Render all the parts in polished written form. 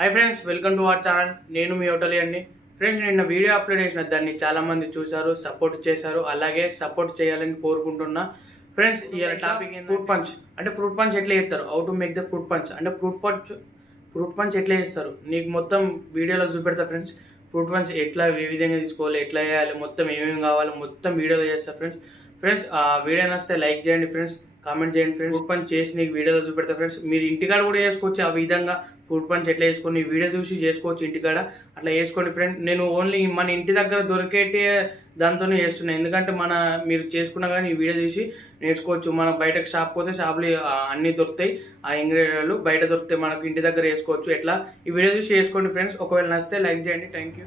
Hi friends, welcome to our channel. నేను మీ హోటల్ అండి. ఫ్రెండ్స్, నిన్న వీడియో అప్లోడ్ చేసిన దాన్ని చాలామంది చూశారు, సపోర్ట్ చేశారు. అలాగే సపోర్ట్ చేయాలని కోరుకుంటున్నా. ఫ్రెండ్స్, ఇవాళ టాపిక్ ఫ్రూట్ పంచ్. అంటే ఫ్రూట్ పంచ్ ఎట్లా చేస్తారు, how to make the fruit punch, అంటే ఫ్రూట్ పంచ్ ఎట్లా చేస్తారు నీకు మొత్తం వీడియోలో చూపెడతా ఫ్రెండ్స్. ఫ్రూట్ పంచ్ ఎట్లా ఏ విధంగా తీసుకోవాలి, ఎట్లా చేయాలి, మొత్తం ఏమేమి కావాలి మొత్తం వీడియోలో చేస్తా ఫ్రెండ్స్. ఫ్రెండ్స్, ఆ వీడియో నచ్చితే లైక్ చేయండి ఫ్రెండ్స్, కామెంట్ చేయండి ఫ్రెండ్స్. ఫ్రూట్ పంచ్ చేసి నీకు వీడియోలో చూపెడతా ఫ్రెండ్స్. మీరు ఇంటికాడ కూడా చేసుకోవచ్చు ఆ విధంగా. ఫ్రూట్ పంచ్ ఎట్లా చేసుకొని వీడియో చూసి చేసుకోవచ్చు ఇంటికాడ. అట్లా చేసుకోండి ఫ్రెండ్. నేను ఓన్లీ మన ఇంటి దగ్గర దొరికేటి దాంతోనే చేస్తున్నాను. ఎందుకంటే మీరు చేసుకున్నా కానీ ఈ వీడియో చూసి నేర్చుకోవచ్చు. మనం బయటకు షాప్ పోతే షాప్లో అన్నీ దొరుకుతాయి. ఆ ఇంగ్రీడియంట్లు బయట దొరుకుతాయి, మనకు ఇంటి దగ్గర చేసుకోవచ్చు. ఎట్లా ఈ వీడియో చూసి చేసుకోండి ఫ్రెండ్స్. ఒకవేళ నచ్చితే లైక్ చేయండి. Thank you.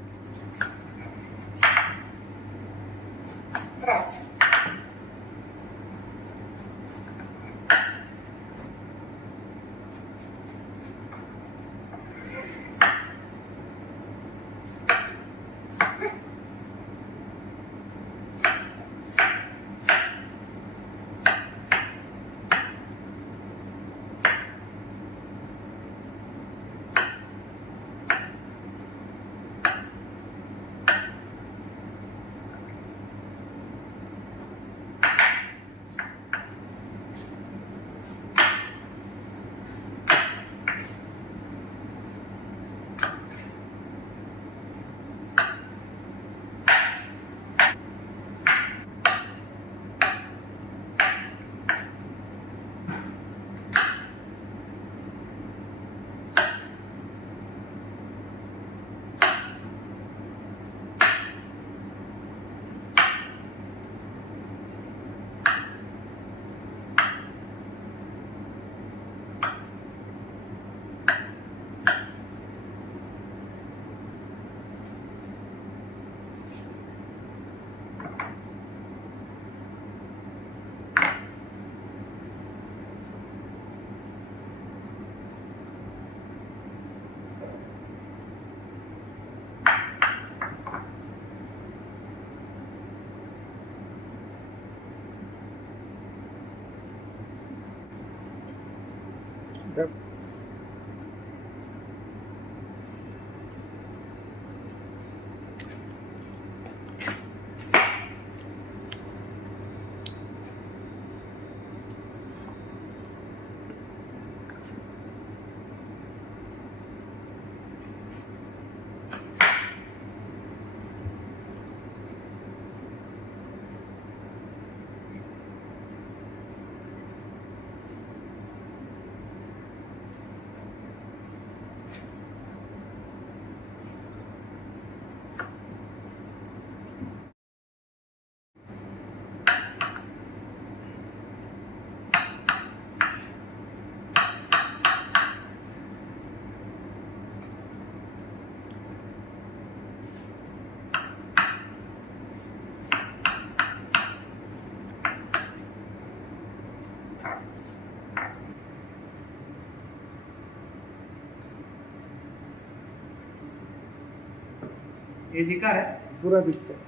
ये दिखा है, पूरा दिखता है।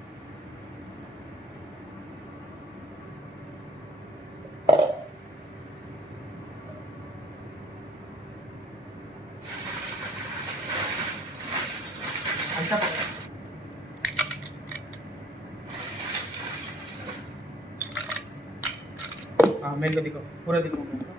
अच्छा पकड़। हाँ, मेरे को दिखाओ, पूरा दिखाओ मेरे को।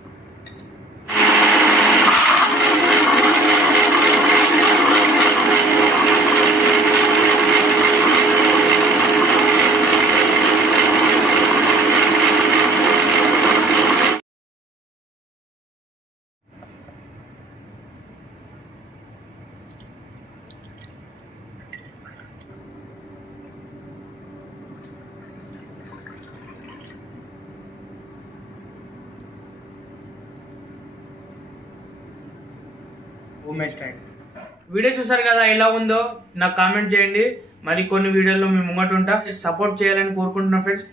వీడియో చూసారు కదా, ఎలా ఉందో నాకు కామెంట్ చేయండి. మరి కొన్ని వీడియోల్లో మేము ముంగట ఉంటా. సపోర్ట్ చేయాలని కోరుకుంటున్నాం ఫ్రెండ్స్.